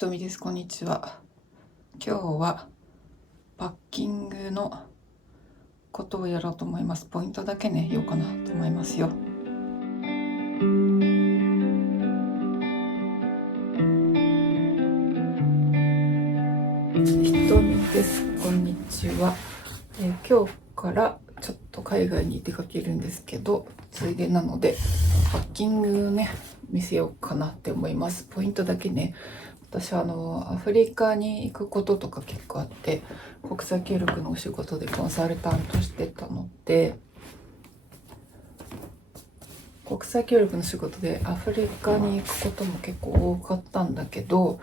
とみです。こんにちは。今日はパッキングのことをやろうと思います。ポイントだけね、言おうかなと思いますよ。ひとみです。こんにちは。今日からちょっと海外に出かけるんですけど、ついでなのでパッキングね、見せようかなって思います。ポイントだけね。私アフリカに行くこととか結構あって、国際協力のお仕事でコンサルタントしてたので、国際協力の仕事でアフリカに行くことも結構多かったんだけど、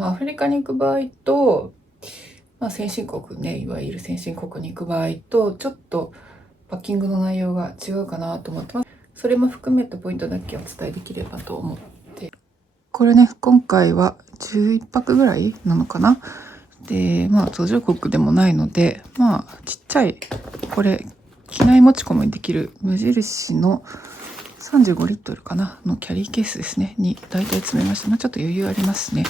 アフリカに行く場合と、先進国ね、いわゆる先進国に行く場合とちょっとパッキングの内容が違うかなと思ってます。それも含めたポイントだけお伝えできればと思って、これね、今回は11泊ぐらいなのかな。で、途上国でもないので、ちっちゃい、これ機内持ち込みできる無印の35リットルかなのキャリーケースですねに大体詰めました。ちょっと余裕ありますね。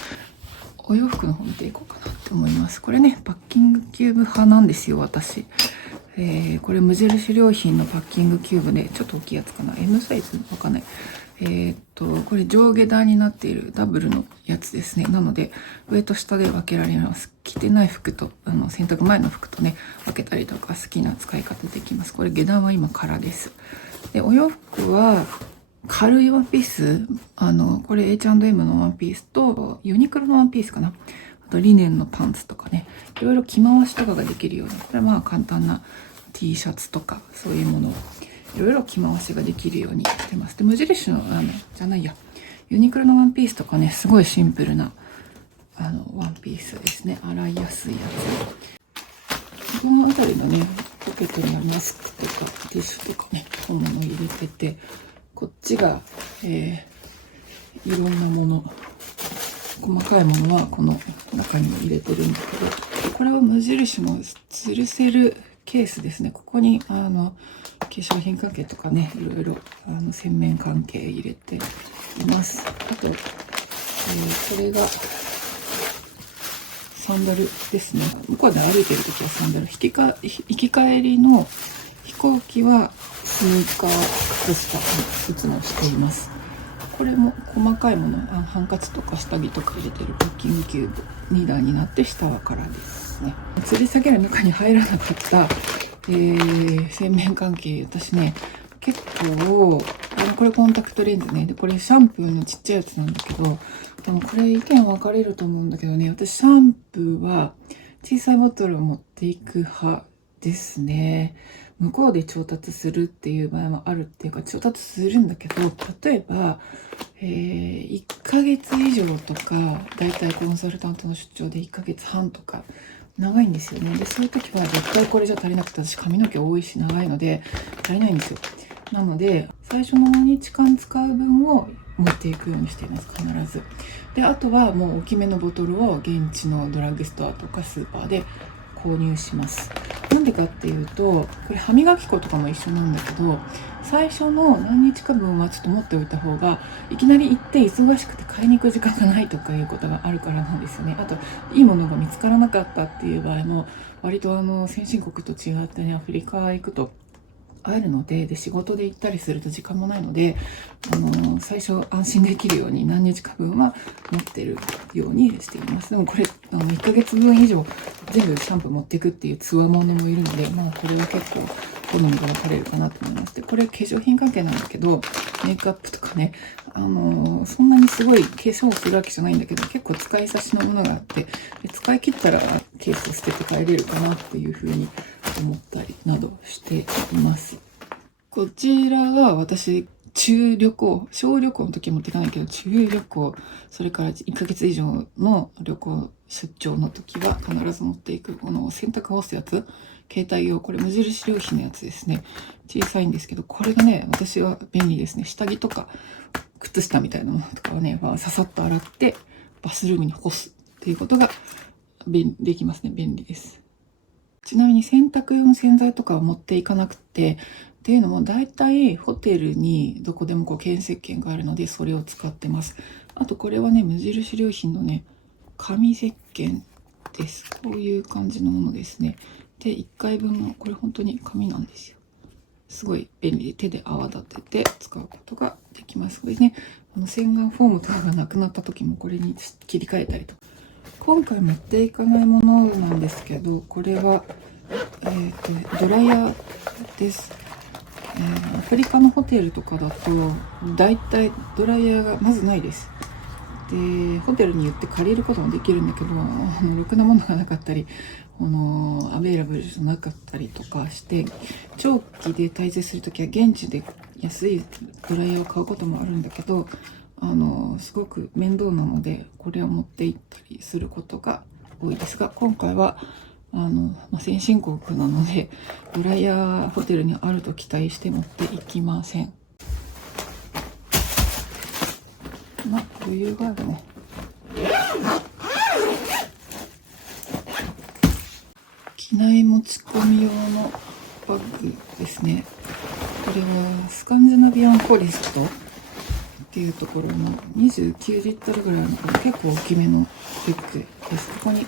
お洋服の方見ていこうかなって思います。これね、パッキングキューブ派なんですよ、私。これ無印良品のパッキングキューブで、ちょっと大きいやつかな、 M サイズわかんない。これ上下段になっているダブルのやつですね。なので上と下で分けられます。着てない服と洗濯前の服とね、分けたりとか好きな使い方できます。これ下段は今空です。で、お洋服は軽いワンピース、これ H&M のワンピースとユニクロのワンピースかな、あとリネンのパンツとかね、いろいろ着回しとかができるように、これは簡単な T シャツとかそういうものをいろいろ着回しができるようにしてます。で、無印のユニクロのワンピースとかね、すごいシンプルなワンピースですね。洗いやすいやつ。この辺りのね、ポケットにはマスクとかティッシュとかね、こんなの入れてて、こっちが、いろんなもの、細かいものはこの中にも入れてるんだけど、これは無印の吊るせるケースですね。ここに化粧品関係とかね、いろいろ洗面関係入れています。あと、これがサンダルですね。向こうで歩いてる時はサンダル、行き帰りの飛行機はスニーカー、靴下いつもしています。これも細かいもの、ハンカチとか下着とか入れてるパッキングキューブ2段になって、下は空ですね。吊り下げる中に入らなかった、洗面関係、私ね、結構これコンタクトレンズね、でこれシャンプーのちっちゃいやつなんだけど、でもこれ意見分かれると思うんだけどね、私シャンプーは小さいボトルを持っていく派ですね。向こうで調達するっていう場合もあるっていうか、調達するんだけど、例えば、1ヶ月以上とか、だいたいコンサルタントの出張で1ヶ月半とか長いんですよね。で、そういう時は絶対これじゃ足りなくて、私髪の毛多いし長いので足りないんですよ。なので最初の何日間使う分を持っていくようにしています、必ず。で、あとはもう大きめのボトルを現地のドラッグストアとかスーパーで購入します。なんでかっていうと、これ歯磨き粉とかも一緒なんだけど、最初の何日か分はちょっと持っておいた方が、いきなり行って忙しくて買いに行く時間がないとかいうことがあるからなんですよね。あと、いいものが見つからなかったっていう場合も、割と先進国と違ってね、アフリカ行くと会えるので、仕事で行ったりすると時間もないので、最初安心できるように何日か分は持ってるようにしています。でもこれ1ヶ月分以上全部シャンプー持っていくっていうつわものもいるので、これは結構好みが分かれるかなと思います。で、これ化粧品関係なんだけど、メイクアップとかね、そんなにすごい化粧をするわけじゃないんだけど、結構使い差しのものがあって、で使い切ったらケースを捨てて帰れるかなっていうふうに思ったりなどしています。こちらは私、小旅行の時持っていかないけど、中旅行、それから1ヶ月以上の旅行、出張の時は必ず持っていく、この洗濯干すやつ、携帯用、これ無印良品のやつですね。小さいんですけど、これがね、私は便利ですね。下着とか、靴下みたいなものとかはね、ささっと洗って、バスルームに干すっていうことができますね。便利です。ちなみに洗濯用の洗剤とかは持っていかなくて、っていうのも大体ホテルにどこでも検石券があるので、それを使ってます。あとこれはね、無印良品のね、紙石鹸です。こういう感じのものですね。で、1回分の、これ本当に紙なんですよ。すごい便利で、手で泡立てて使うことができます。これね、洗顔フォームとかがなくなった時もこれに切り替えたりと。今回持っていかないものなんですけど、これは、ドライヤーです。アフリカのホテルとかだと、だいたいドライヤーがまずないです。で、ホテルに言って借りることもできるんだけど、ろくなものがなかったり、アベイラブルじゃなかったりとかして、長期で滞在するときは現地で安いドライヤーを買うこともあるんだけど、すごく面倒なので、これを持って行ったりすることが多いですが、今回は、先進国なので、ドライヤーホテルにあると期待して持っていきません。余裕があるね。機内持ち込み用のバッグですね。これはスカンジナビアンフォレストっていうところの29リットルぐらいの結構大きめのリュックです。ここに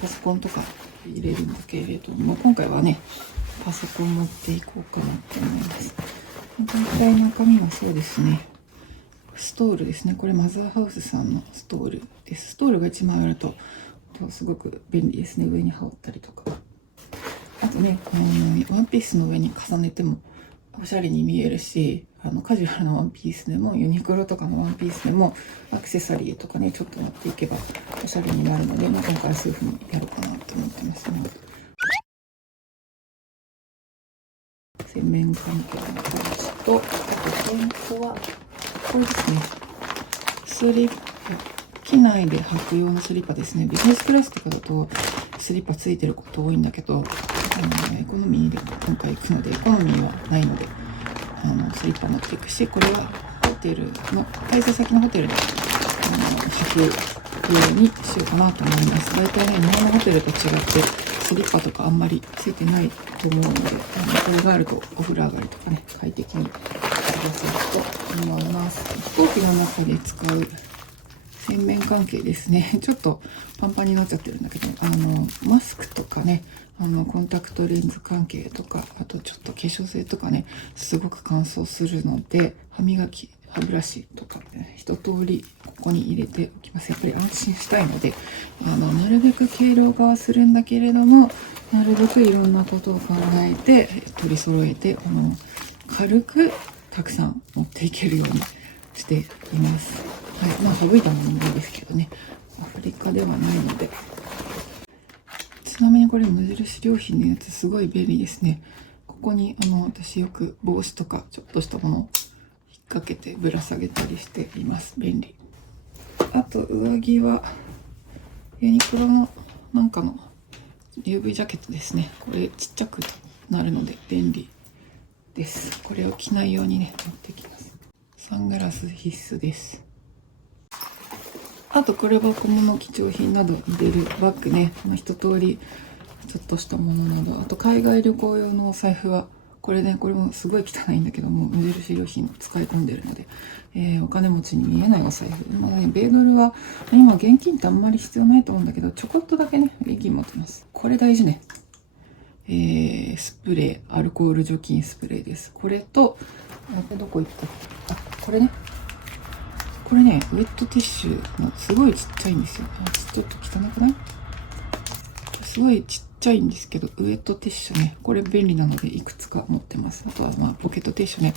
パソコンとか入れるんだけれども、今回はね、パソコン持っていこうかなと思います。大体中身はそうですね。ストールですね。これマザーハウスさんのストールです。ストールが1枚あるとすごく便利ですね。上に羽織ったりとか。あとね、ワンピースの上に重ねてもおしゃれに見えるし、カジュアルなワンピースでも、ユニクロとかのワンピースでも、アクセサリーとかね、ちょっと持っていけばおしゃれになるので、今回はそういう風にやろうかなと思ってますね。洗面関係のポーチと、あとポイントは、これですね。スリッパ。機内で履く用のスリッパですね。ビジネスクラスとかだとスリッパついてること多いんだけど、エコノミーで今回行くので、エコノミーはないので、スリッパ持っていくし、これはホテルの、滞在先のホテルで、履くようにしようかなと思います。大体ね、日本のホテルと違って、スリッパとかあんまりついてないと思うので、これがあるとお風呂上がりとかね、快適に過ごせると思います。飛行機の中で使う洗面関係ですね。ちょっとパンパンになっちゃってるんだけど、マスクとかね、コンタクトレンズ関係とか、あとちょっと化粧水とかね、すごく乾燥するので、歯磨き、歯ブラシとか、一通りここに入れておきます。やっぱり安心したいので、なるべく軽量化はするんだけれども、なるべくいろんなことを考えて、取り揃えて、軽くたくさん持っていけるようにしています。はい、省いたものもいいですけどね。アフリカではないので。ちなみにこれ無印良品のやつすごい便利ですね。ここに私よく帽子とかちょっとしたものを引っ掛けてぶら下げたりしています。便利。あと上着はユニクロのなんかの UV ジャケットですね。これちっちゃくなるので便利です。これを着ないようにね、持ってきます。サングラス必須です。あとこれは小物貴重品など入れるバッグね、一通りちょっとしたものなど、あと海外旅行用のお財布はこれね、これもすごい汚いんだけども、無印良品使い込んでるので、お金持ちに見えないお財布。米ドルは今現金ってあんまり必要ないと思うんだけど、ちょこっとだけね、現金持ってます。これ大事ね。スプレー、アルコール除菌スプレーです。これと、どこ行ったっけ？これね。これね、ウェットティッシュのすごいちっちゃいんですよ。ちょっと汚くない？すごいちっちゃいんですけど、ウェットティッシュね、これ便利なのでいくつか持ってます。あとはポケットティッシュね、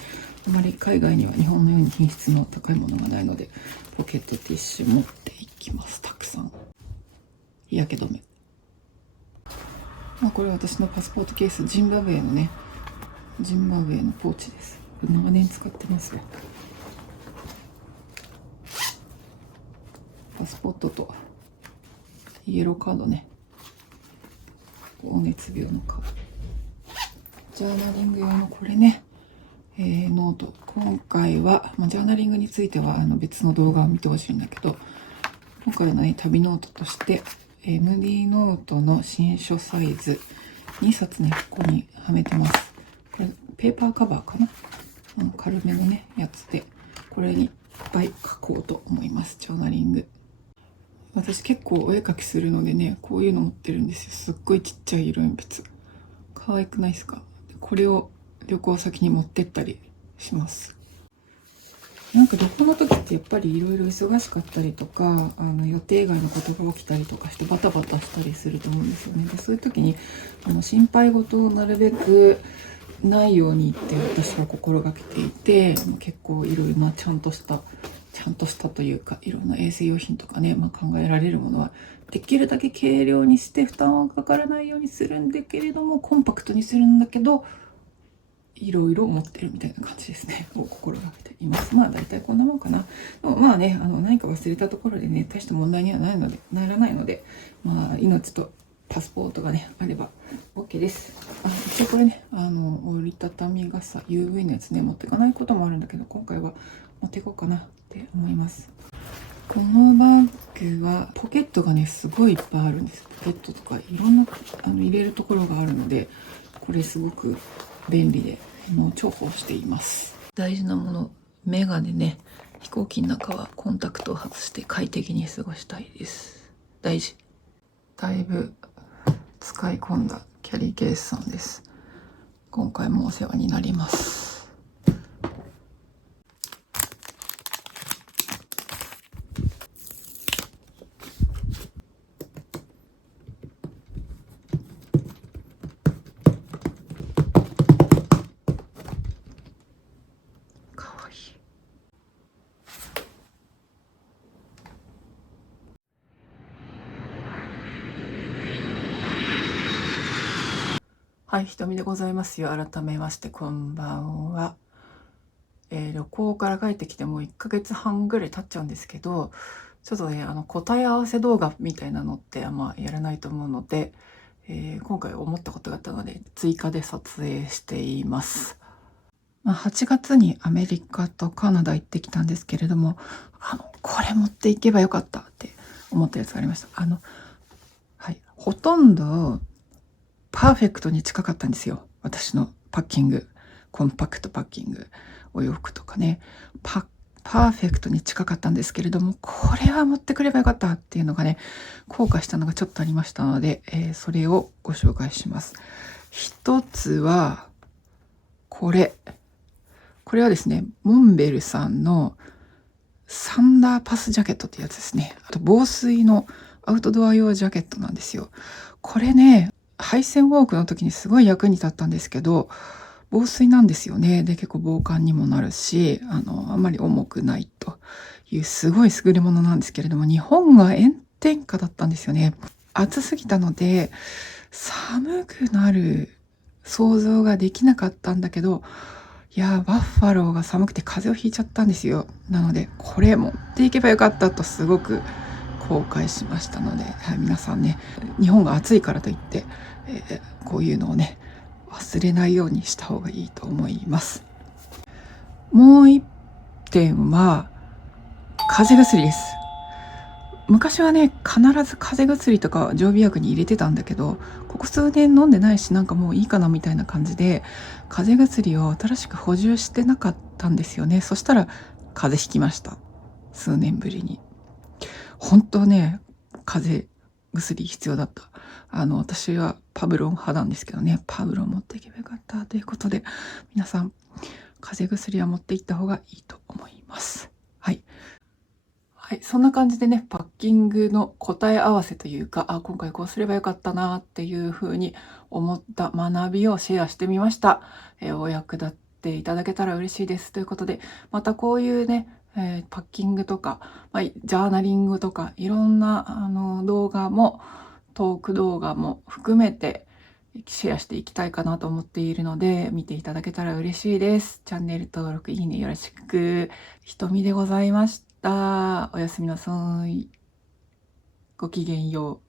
あまり海外には日本のように品質の高いものがないので、ポケットティッシュ持っていきます。たくさん。日焼け止め。これは私のパスポートケース、ジンバブエのポーチです。これ長年使ってますよ。パスポートとイエローカードね。黄熱病のカード。ジャーナリング用のこれね、ノート。今回は、ジャーナリングについては別の動画を見てほしいんだけど、今回のね、旅ノートとして、MD ノートの新書サイズ2冊ね、ここにはめてます。これ、ペーパーカバーかな？軽めのね、やつで、これにぱい描こうと思います。ジョーナリング。私結構お絵描きするのでね、こういうの持ってるんですよ。すっごいちっちゃい色鉛筆。可愛くないですか？これを旅行先に持ってったりします。なんか旅行の時ってやっぱりいろいろ忙しかったりとか、予定外のことが起きたりとかしてバタバタしたりすると思うんですよね。でそういう時に心配事をなるべくないようにって私は心がけていて、結構いろいろなちゃんとしたというか、いろんな衛生用品とかね、考えられるものはできるだけ軽量にして負担はかからないようにするんだけれども、コンパクトにするんだけどいろいろ持ってるみたいな感じですね、を心がけています。大体こんなもんかな。でもね、何か忘れたところでね、大した問題にはならないので、命とパスポートがねあれば OK です。一応これね、折りたたみ傘 UV のやつね、持っていかないこともあるんだけど、今回は持っていこうかなって思います。このバッグはポケットがねすごいいっぱいあるんです。ポケットとかいろんな入れるところがあるので、これすごく便利で重宝しています。大事なもの、メガネね。飛行機の中はコンタクトを外して快適に過ごしたいです。大事。だいぶ使い込んだキャリーケースさんです。今回もお世話になります。かわいい。はい、ひとみでございますよ。改めましてこんばんは。旅行から帰ってきてもう1ヶ月半ぐらい経っちゃうんですけど、ちょっとね答え合わせ動画みたいなのってやらないと思うので、今回思ったことがあったので追加で撮影しています。8月にアメリカとカナダ行ってきたんですけれども、これ持っていけばよかったって思ったやつがありました。はい、ほとんどパーフェクトに近かったんですよ、私のパッキング。コンパクトパッキング、お洋服とかね、パーフェクトに近かったんですけれども、これは持ってくればよかったっていうのがね、後悔したのがちょっとありましたので、それをご紹介します。一つはこれはですね、モンベルさんのサンダーパスジャケットってやつですね。あと防水のアウトドア用ジャケットなんですよ。これね、配線ウォークの時にすごい役に立ったんですけど、防水なんですよね。で結構防寒にもなるし、あんまり重くないというすごい優れものなんですけれども、日本が炎天下だったんですよね。暑すぎたので寒くなる想像ができなかったんだけど、いやバッファローが寒くて風邪をひいちゃったんですよ。なのでこれ持っていけばよかったとすごく後悔しましたので、皆さんね、日本が暑いからといって、こういうのをね忘れないようにした方がいいと思います。もう一点は風邪薬です。昔はね必ず風邪薬とか常備薬に入れてたんだけど、ここ数年飲んでないしもういいかなみたいな感じで風邪薬を新しく補充してなかったんですよね。そしたら風邪ひきました。数年ぶりに。本当ね、風邪薬必要だった。私はパブロン派なんですけどね、パブロン持っていけばよかったということで、皆さん風邪薬は持っていった方がいいと思います。はい、そんな感じでね、パッキングの答え合わせというか、今回こうすればよかったなっていうふうに思った学びをシェアしてみました。お役立っていただけたら嬉しいですということで、またこういうね、パッキングとか、ジャーナリングとかいろんな動画もトーク動画も含めてシェアしていきたいかなと思っているので、見ていただけたら嬉しいです。チャンネル登録、いいねよろしく。ひとみでございました。おやすみなさい。ごきげんよう。